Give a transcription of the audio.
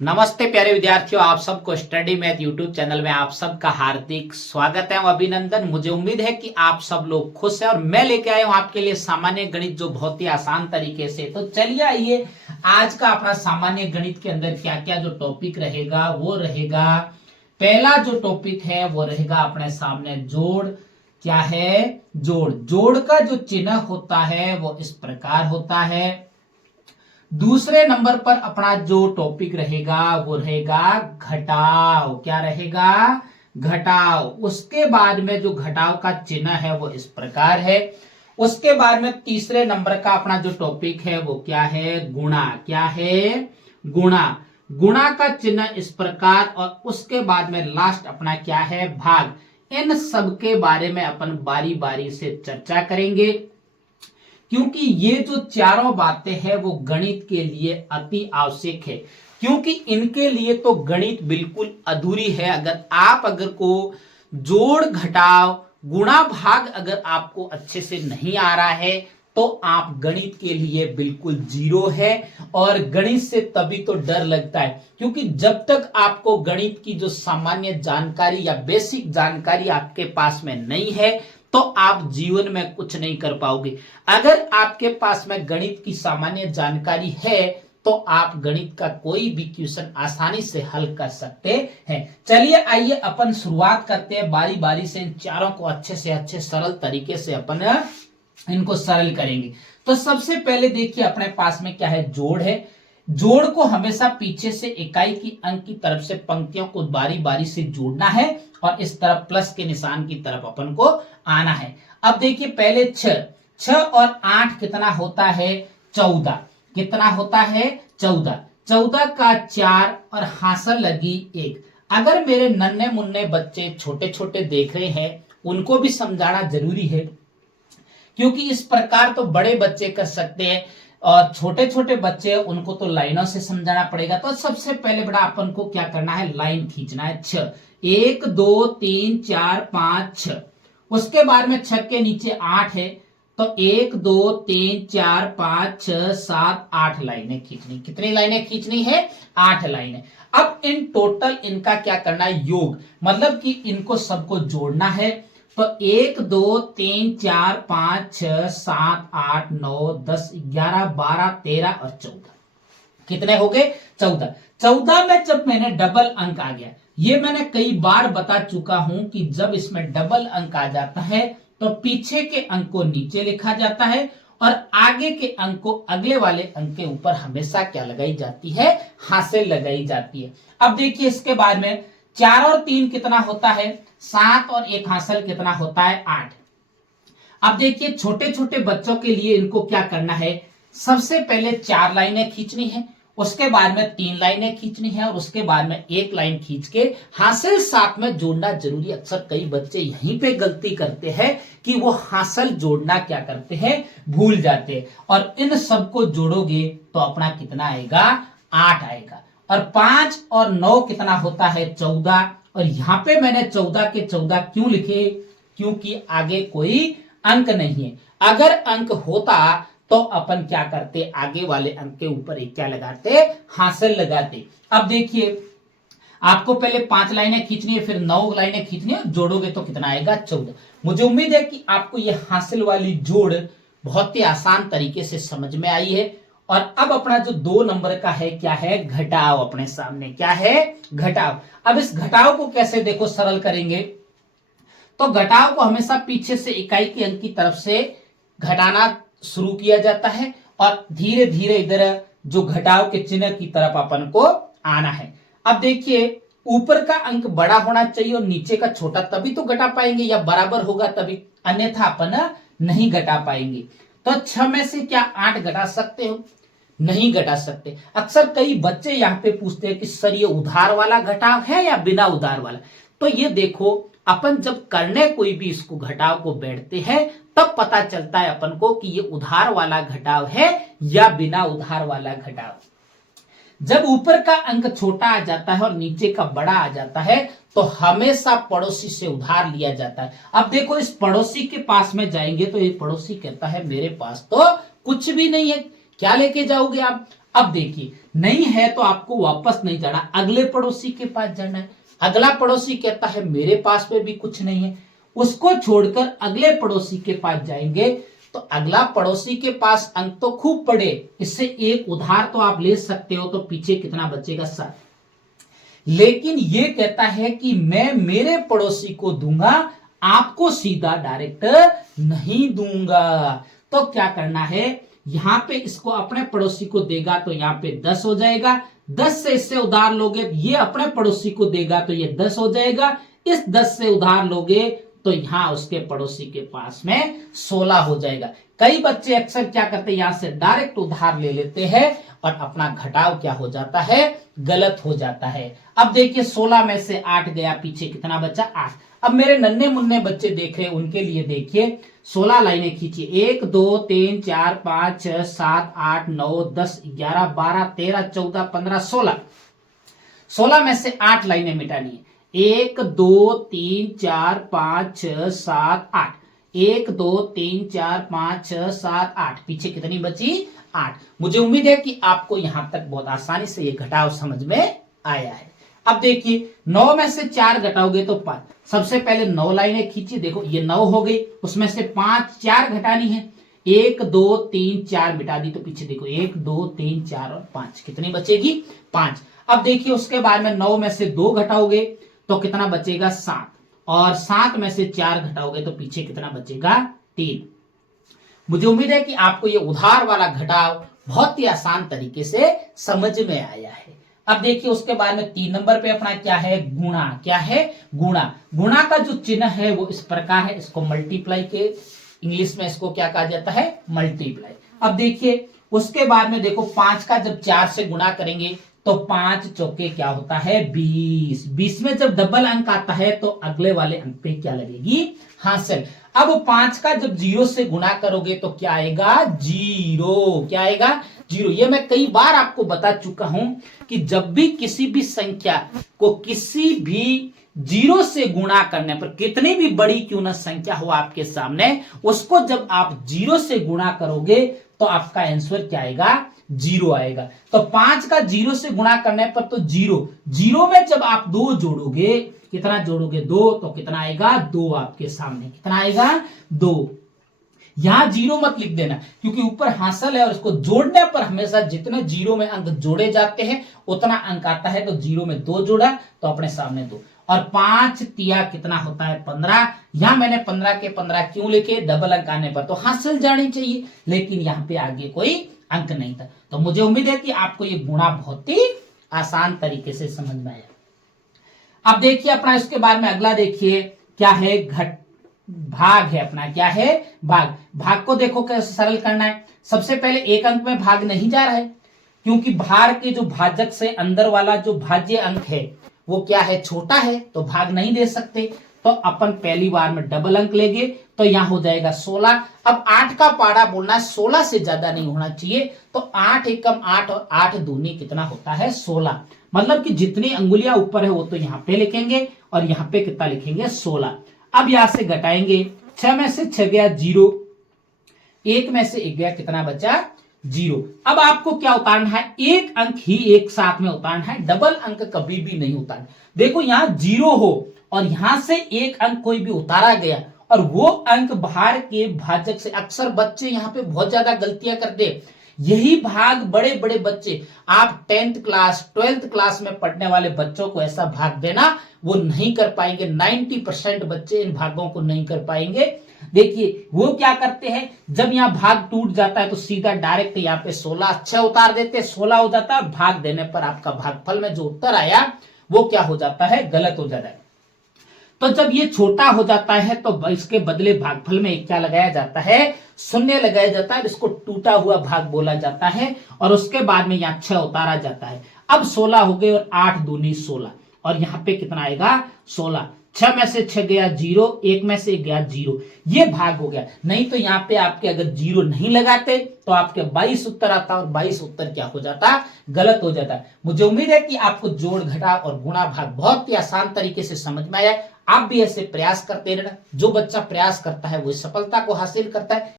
नमस्ते प्यारे विद्यार्थियों, आप सबको स्टडी मैथ यूट्यूब चैनल में आप सबका हार्दिक स्वागत है और अभिनंदन। मुझे उम्मीद है कि आप सब लोग खुश हैं और मैं लेके आया हूं आपके लिए सामान्य गणित जो बहुत ही आसान तरीके से। तो चलिए आइए, आज का अपना सामान्य गणित के अंदर क्या क्या जो टॉपिक रहेगा वो रहेगा। पहला जो टॉपिक है वो रहेगा अपने सामने जोड़। क्या है? जोड़। जोड़ का जो चिन्ह होता है वो इस प्रकार होता है। दूसरे नंबर पर अपना जो टॉपिक रहेगा वो रहेगा घटाव। क्या रहेगा? घटाव। उसके बाद में जो घटाव का चिन्ह है वो इस प्रकार है। उसके बाद में तीसरे नंबर का अपना जो टॉपिक है वो क्या है? गुणा। क्या है? गुणा। गुणा का चिन्ह इस प्रकार और उसके बाद में लास्ट अपना क्या है? भाग। इन सब के बारे में अपन बारी बारी से चर्चा करेंगे, क्योंकि ये जो चारों बातें हैं वो गणित के लिए अति आवश्यक है। क्योंकि इनके लिए तो गणित बिल्कुल अधूरी है। अगर को जोड़ घटाव गुणा भाग अगर आपको अच्छे से नहीं आ रहा है तो आप गणित के लिए बिल्कुल जीरो है। और गणित से तभी तो डर लगता है, क्योंकि जब तक आपको गणित की जो सामान्य जानकारी या बेसिक जानकारी आपके पास में नहीं है तो आप जीवन में कुछ नहीं कर पाओगे। अगर आपके पास में गणित की सामान्य जानकारी है तो आप गणित का कोई भी क्वेश्चन आसानी से हल कर सकते हैं। चलिए आइए अपन शुरुआत करते हैं बारी बारी से। इन चारों को अच्छे से अच्छे सरल तरीके से अपन इनको सरल करेंगे। तो सबसे पहले देखिए अपने पास में क्या है? जोड़ है। जोड़ को हमेशा पीछे से इकाई की अंक की तरफ से पंक्तियों को बारी बारी से जोड़ना है और इस तरफ प्लस के निशान की तरफ अपन को आना है। अब देखिए पहले 6 और 8 कितना होता है? 14। कितना होता है? 14। 14 का 4 और हासिल लगी 1। अगर मेरे नन्हे मुन्ने बच्चे छोटे छोटे देख रहे हैं उनको भी समझाना जरूरी है, क्योंकि इस प्रकार तो बड़े बच्चे कर सकते हैं और छोटे छोटे बच्चे उनको तो लाइनों से समझाना पड़ेगा। तो सबसे पहले बड़ा अपन को क्या करना है? लाइन खींचना है। 6, 1 2 3 4 5 6। उसके बाद में 6 के नीचे 8 है तो 1 2 3 4 5 6 7 8 लाइनें खींचनी। कितनी लाइनें खींचनी है? 8 लाइनें। अब इन टोटल इनका क्या करना है? योग। मतलब कि इनको सबको जोड़ना है। तो 1 2 3 4 5 6 7 8 9 10 11 12 13 और 14। कितने हो गए? 14। 14 में जब मैंने डबल अंक आ गया, ये मैंने कई बार बता चुका हूं कि जब इसमें डबल अंक आ जाता है तो पीछे के अंक को नीचे लिखा जाता है और आगे के अंक को अगले वाले अंक के ऊपर हमेशा क्या लगाई जाती है? हासिल लगाई जाती है। अब देखिए इसके बाद में 4 और 3 कितना होता है? 7 और 1 हासिल कितना होता है? 8। अब देखिए छोटे छोटे बच्चों के लिए इनको क्या करना है? सबसे पहले 4 लाइनें खींचनी है, उसके बाद में 3 लाइनें खींचनी है और उसके बाद में 1 लाइन खींच के हासिल साथ में जोड़ना जरूरी। अक्सर कई बच्चे यहीं पे गलती करते हैं कि वो हासिल जोड़ना क्या करते हैं? भूल जाते हैं। और इन सबको जोड़ोगे तो अपना कितना आएगा? 8 आएगा। और 5 और 9 कितना होता है? 14। और यहां पे मैंने 14 के 14 क्यों लिखे? क्योंकि आगे कोई अंक नहीं है। अगर अंक होता तो अपन क्या करते? आगे वाले अंक के ऊपर एक क्या लगाते? हासिल लगाते। अब देखिए आपको पहले 5 लाइनें खींचनी है, फिर 9 लाइनें खींचनी है, जोड़ोगे तो कितना आएगा? 14। मुझे उम्मीद है कि आपको यह हासिल वाली जोड़ बहुत ही आसान तरीके से समझ में आई है। और अब अपना जो 2 नंबर का है क्या है? घटाव। अपने सामने क्या है? घटाव। अब इस घटाव को कैसे देखो सरल करेंगे? तो घटाव को हमेशा पीछे से इकाई के अंक की तरफ से घटाना शुरू किया जाता है और धीरे धीरे इधर जो घटाव के चिन्ह की तरफ अपन को आना है। अब देखिए ऊपर का अंक बड़ा होना चाहिए और नीचे का छोटा, तभी तो घटा पाएंगे, या बराबर होगा तभी, अन्यथा अपन नहीं घटा पाएंगे। तो 6 में से क्या 8 घटा सकते हो? नहीं घटा सकते। अक्सर कई बच्चे यहाँ पे पूछते हैं कि सर ये उधार वाला घटाव है या बिना उधार वाला? तो ये देखो अपन जब करने कोई भी इसको घटाव को बैठते हैं तब पता चलता है अपन को कि ये उधार वाला घटाव है या बिना उधार वाला घटाव। जब ऊपर का अंक छोटा आ जाता है और नीचे का बड़ा आ जाता है तो हमेशा पड़ोसी से उधार लिया जाता है। अब देखो इस पड़ोसी के पास में जाएंगे तो ये पड़ोसी कहता है मेरे पास तो कुछ भी नहीं है, क्या लेके जाओगे आप? अब देखिए नहीं है तो आपको वापस नहीं जाना, अगले पड़ोसी के पास जाना है। अगला पड़ोसी कहता है मेरे पास में भी कुछ नहीं है, उसको छोड़कर अगले पड़ोसी के पास जाएंगे तो अगला पड़ोसी के पास अंक तो खूब पड़े, इससे एक उधार तो आप ले सकते हो, तो पीछे कितना बचेगा 7। लेकिन ये कहता है कि मैं मेरे पड़ोसी को दूंगा, आपको सीधा डायरेक्ट नहीं दूंगा। तो क्या करना है, यहां पे इसको अपने पड़ोसी को देगा तो यहां पे 10 हो जाएगा, 10 से इससे उधार लोगे ये अपने पड़ोसी को देगा तो ये 10 हो जाएगा, इस 10 से उधार लोगे तो यहां उसके पड़ोसी के पास में 16 हो जाएगा। कई बच्चे अक्सर क्या करते हैं, यहां से डायरेक्ट उधार ले लेते हैं और अपना घटाव क्या हो जाता है, गलत हो जाता है। अब देखिए 16 में से 8 गया, पीछे कितना बचा 8। अब मेरे नन्हे मुन्ने बच्चे देख रहे हैं, उनके लिए देखिए 16 लाइनें खींचिए, 1 2 3 4 5 6 7 8 9 10 11 12 13 14 15 16। 16 में से 8 लाइनें मिटानी है, 1 2 3 4 5 6 7 8, 1 2 3 4 5 6 7 8, पीछे कितनी बची 8। मुझे उम्मीद है कि आपको यहां तक बहुत आसानी से ये घटाव समझ में आया है। अब देखिए 9 में से 4 घटाओगे तो 5। सबसे पहले 9 लाइनें खींची, देखो ये 9 हो गई, उसमें से 5 4 घटानी है, 1 2 3 4 मिटा दी तो पीछे देखो 1 2 3 4 और 5, कितनी बचेगी 5। अब देखिए उसके बाद में 9 में से 2 घटाओगे तो कितना बचेगा 7, और 7 में से 4 घटाओगे तो पीछे कितना बचेगा 3। मुझे उम्मीद है कि आपको ये उधार वाला घटाव बहुत ही आसान तरीके से समझ में आया है। अब देखिए उसके बाद में 3 नंबर पे अपना क्या है, गुणा। क्या है, गुणा। गुणा का जो चिन्ह है वो इस प्रकार है, इसको मल्टीप्लाई के इंग्लिश में इसको क्या कहा जाता है, मल्टीप्लाई। अब देखिए उसके बाद में देखो 5 का जब 4 से गुणा करेंगे तो 5 चौके क्या होता है 20। 20 में जब डबल अंक आता है तो अगले वाले अंक पे क्या लगेगी, हासिल। अब 5 का जब 0 से गुणा करोगे तो क्या आएगा 0। क्या आएगा 0। ये मैं कई बार आपको बता चुका हूं कि जब भी किसी भी संख्या को किसी भी 0 से गुणा करने पर, कितनी भी बड़ी क्यों ना संख्या हो आपके सामने, उसको जब आप 0 से गुणा करोगे तो आपका आंसर क्या आएगा 0 आएगा। तो 5 का 0 से गुणा करने पर तो 0, 0 में जब आप 2 जोड़ोगे, कितना जोड़ोगे 2, तो कितना आएगा 2 आपके सामने, कितना आएगा 2। यहां 0 मत लिख देना क्योंकि ऊपर हासिल है और इसको जोड़ने पर हमेशा जितने 0 में अंक जोड़े जाते हैं उतना अंक आता है। तो 0 में 2 जोड़ा तो अपने सामने 2, और 5 तिया कितना होता है 15। यहां मैंने 15 के 15 क्यों लिखे, डबल अंक आने पर तो हासिल जानी चाहिए, लेकिन यहां पे आगे कोई अंक नहीं था। तो मुझे उम्मीद है कि आपको ये गुणा बहुत ही आसान तरीके से समझ में आया। अब देखिए अपना इसके बाद में अगला देखिए क्या है, भाग है अपना। क्या है, भाग। भाग को देखो कैसे सरल करना है। सबसे पहले एक अंक में भाग नहीं जा रहा है क्योंकि भार के जो भाजक से अंदर वाला जो भाज्य अंक है वो क्या है, छोटा है, तो भाग नहीं दे सकते। तो अपन पहली बार में डबल अंक लेंगे तो यहां हो जाएगा 16। अब 8 का पाड़ा बोलना है, 16 से ज्यादा नहीं होना चाहिए। तो 8 एकम 8 और 8 दूनी कितना होता है 16। मतलब कि जितनी अंगुलियां ऊपर है वो तो यहाँ पे लिखेंगे और यहाँ पे कितना लिखेंगे 16। अब यहां से घटाएंगे, 6 में से 6 गया 0, 1 में से 1 गया, कितना बचा 0। अब आपको क्या उतारना है, एक अंक ही एक साथ में उतारना है, डबल अंक कभी भी नहीं उतारना। देखो यहां 0 हो और यहां से एक अंक कोई भी उतारा गया और वो अंक भार के भाजक से, अक्सर बच्चे यहां पे बहुत ज्यादा गलतियां करते। यही भाग बड़े बड़े बच्चे, आप 10th क्लास 12th क्लास में पढ़ने वाले बच्चों को ऐसा भाग देना वो नहीं कर पाएंगे। 90% बच्चे इन भागों को नहीं कर पाएंगे। देखिए वो क्या करते हैं, जब यहाँ भाग टूट जाता है तो सीधा डायरेक्ट यहाँ पे 16 6 उतार देते, 16 हो जाता है और भाग देने पर आपका भागफल में जो उत्तर आया वो क्या हो जाता है, गलत हो जाता है। तो जब ये छोटा हो जाता है तो इसके बदले भागफल में क्या लगाया जाता है, शून्य लगाया जाता है, इसको टूटा हुआ भाग बोला जाता है। और उसके बाद में यहाँ 6 उतारा जाता है। अब 16 हो गए और 8 दूनी 16, और यहाँ पे कितना आएगा 16। 6 में से 6 गया 0, 1 में से गया 0, ये भाग हो गया। नहीं तो यहाँ पे आपके अगर 0 नहीं लगाते तो आपके 22 उत्तर आता और 22 उत्तर क्या हो जाता, गलत हो जाता। मुझे उम्मीद है कि आपको जोड़ घटा और गुणा भाग बहुत ही आसान तरीके से समझ में आया। आप भी ऐसे प्रयास करते रहना। जो बच्चा प्रयास करता है वो सफलता को हासिल करता है।